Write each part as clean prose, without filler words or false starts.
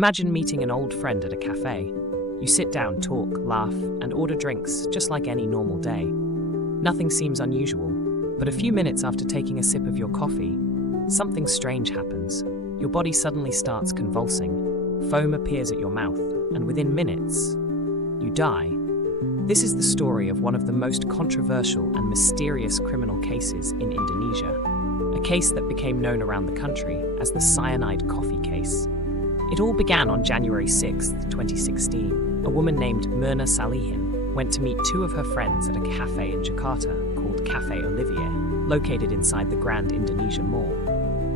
Imagine meeting an old friend at a cafe. You sit down, talk, laugh, and order drinks just like any normal day. Nothing seems unusual, but a few minutes after taking a sip of your coffee, something strange happens. Your body suddenly starts convulsing, foam appears at your mouth, and within minutes, you die. This is the story of one of the most controversial and mysterious criminal cases in Indonesia, a case that became known around the country as the Cyanide Coffee Case. It all began on January 6, 2016. A woman named Mirna Salihin went to meet two of her friends at a cafe in Jakarta called Café Olivier, located inside the Grand Indonesia Mall.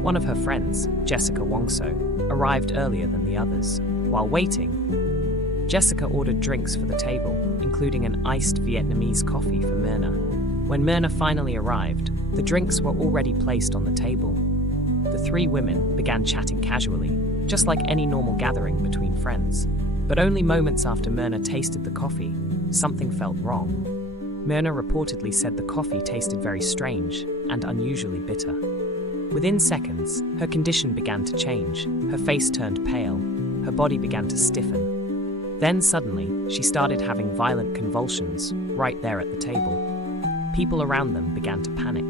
One of her friends, Jessica Wongso, arrived earlier than the others. While waiting, Jessica ordered drinks for the table, including an iced Vietnamese coffee for Mirna. When Mirna finally arrived, the drinks were already placed on the table. The three women began chatting casually, just like any normal gathering between friends. But only moments after Mirna tasted the coffee, something felt wrong. Mirna reportedly said the coffee tasted very strange and unusually bitter. Within seconds, her condition began to change. Her face turned pale, her body began to stiffen. Then suddenly, she started having violent convulsions right there at the table. People around them began to panic.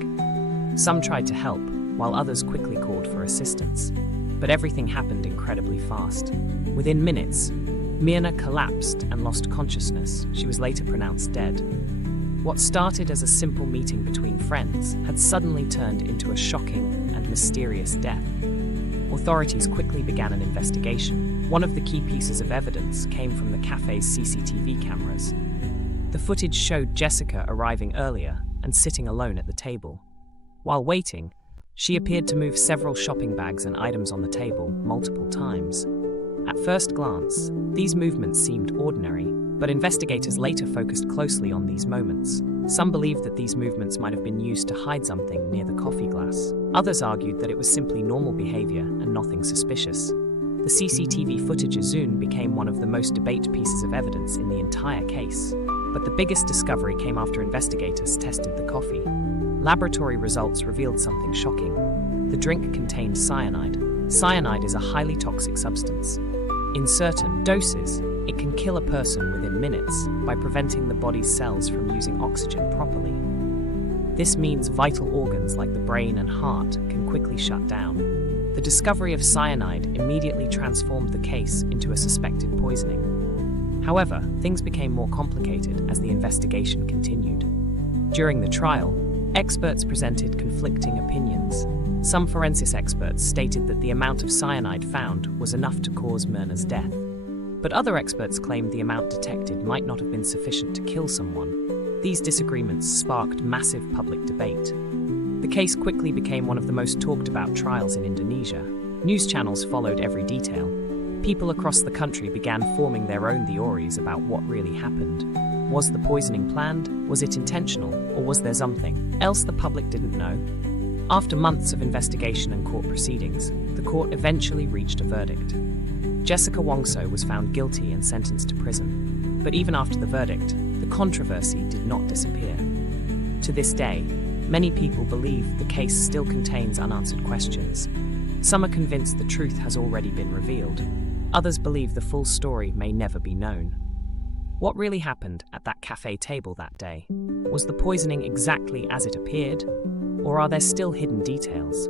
Some tried to help, while others quickly called for assistance. But everything happened incredibly fast. Within minutes, Mirna collapsed and lost consciousness. She was later pronounced dead. What started as a simple meeting between friends had suddenly turned into a shocking and mysterious death. Authorities quickly began an investigation. One of the key pieces of evidence came from the cafe's CCTV cameras. The footage showed Jessica arriving earlier and sitting alone at the table. While waiting, she appeared to move several shopping bags and items on the table multiple times. At first glance, these movements seemed ordinary, but investigators later focused closely on these moments. Some believed that these movements might have been used to hide something near the coffee glass. Others argued that it was simply normal behavior and nothing suspicious. The CCTV footage soon became one of the most debated pieces of evidence in the entire case. But the biggest discovery came after investigators tested the coffee. Laboratory results revealed something shocking. The drink contained cyanide. Cyanide is a highly toxic substance. In certain doses, it can kill a person within minutes by preventing the body's cells from using oxygen properly. This means vital organs like the brain and heart can quickly shut down. The discovery of cyanide immediately transformed the case into a suspected poisoning. However, things became more complicated as the investigation continued. During the trial, experts presented conflicting opinions. Some forensic experts stated that the amount of cyanide found was enough to cause Mirna's death. But other experts claimed the amount detected might not have been sufficient to kill someone. These disagreements sparked massive public debate. The case quickly became one of the most talked about trials in Indonesia. News channels followed every detail. People across the country began forming their own theories about what really happened. Was the poisoning planned? Was it intentional? Or was there something else the public didn't know? After months of investigation and court proceedings, the court eventually reached a verdict. Jessica Wongso was found guilty and sentenced to prison. But even after the verdict, the controversy did not disappear. To this day, many people believe the case still contains unanswered questions. Some are convinced the truth has already been revealed. Others believe the full story may never be known. What really happened at that cafe table that day? Was the poisoning exactly as it appeared? Or are there still hidden details?